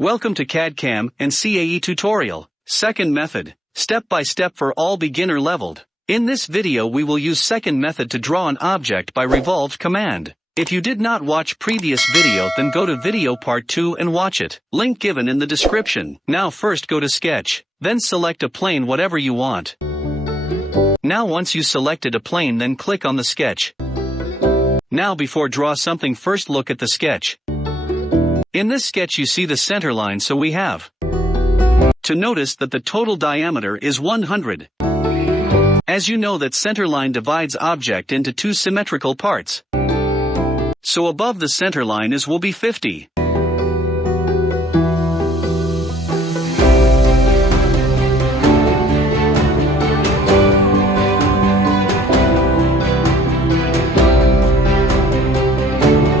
Welcome to CAD CAM and CAE tutorial, second method, step by step for all beginner leveled. In this video we will use second method to draw an object by Revolved Command. If you did not watch previous video then go to video part 2 and watch it, link given in the description. Now first go to sketch, then select a plane whatever you want. Now once you selected a plane then click on the sketch. Now before draw something first look at the sketch. In this sketch you see the center line, so we have to notice that the total diameter is 100. As you know that center line divides object into two symmetrical parts. So above the center line will be 50.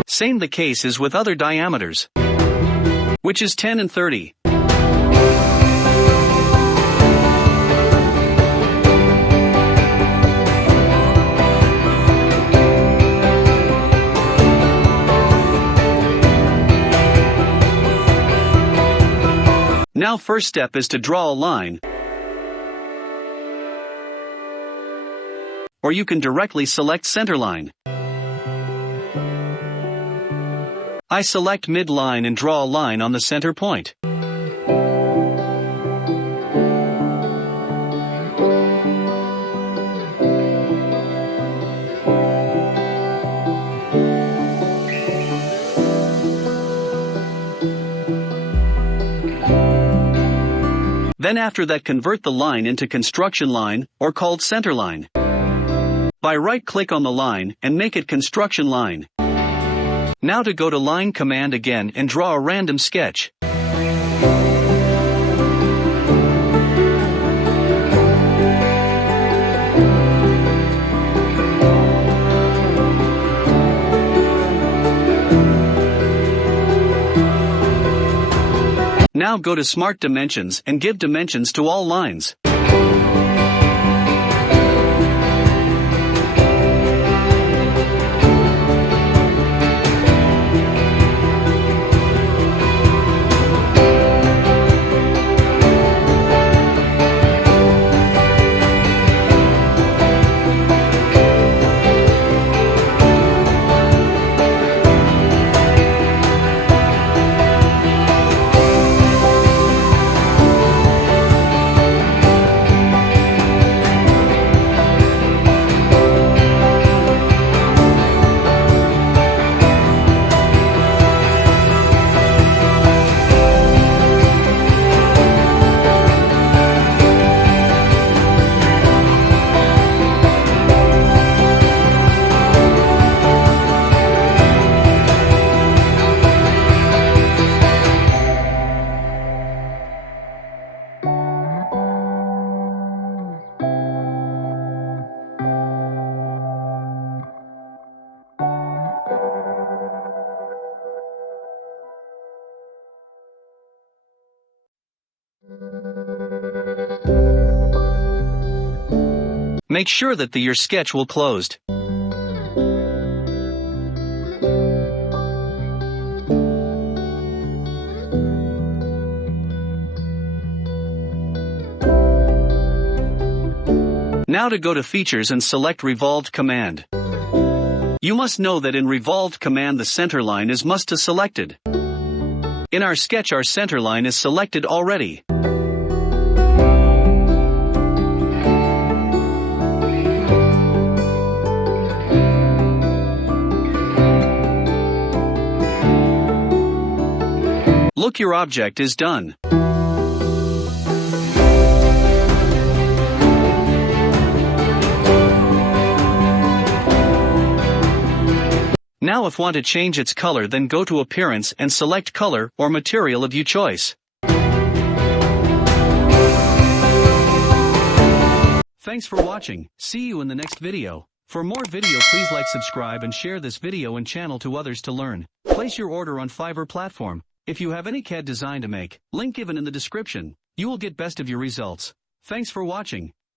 Same the case is with other diameters, which is 10 and 30. Now first step is to draw a line, or you can directly select center line. I select mid-line and draw a line on the center point. Then after that convert the line into construction line, or called center line, by right-click on the line and make it construction line. Now to go to line command again and draw a random sketch. Now go to Smart Dimensions and give dimensions to all lines. Make sure that your sketch will closed. Now to go to features and select Revolved Command. You must know that in Revolved Command the center line is must to selected. In our sketch our center line is selected already. Look, your object is done. Now if want to change its color then go to Appearance and select Color or Material of your choice. Thanks for watching. See you in the next video. For more video please like, subscribe and share this video and channel to others to learn. Place your order on FIVERR platform. If you have any CAD design to make, link given in the description. You will get best of your results. Thanks for watching.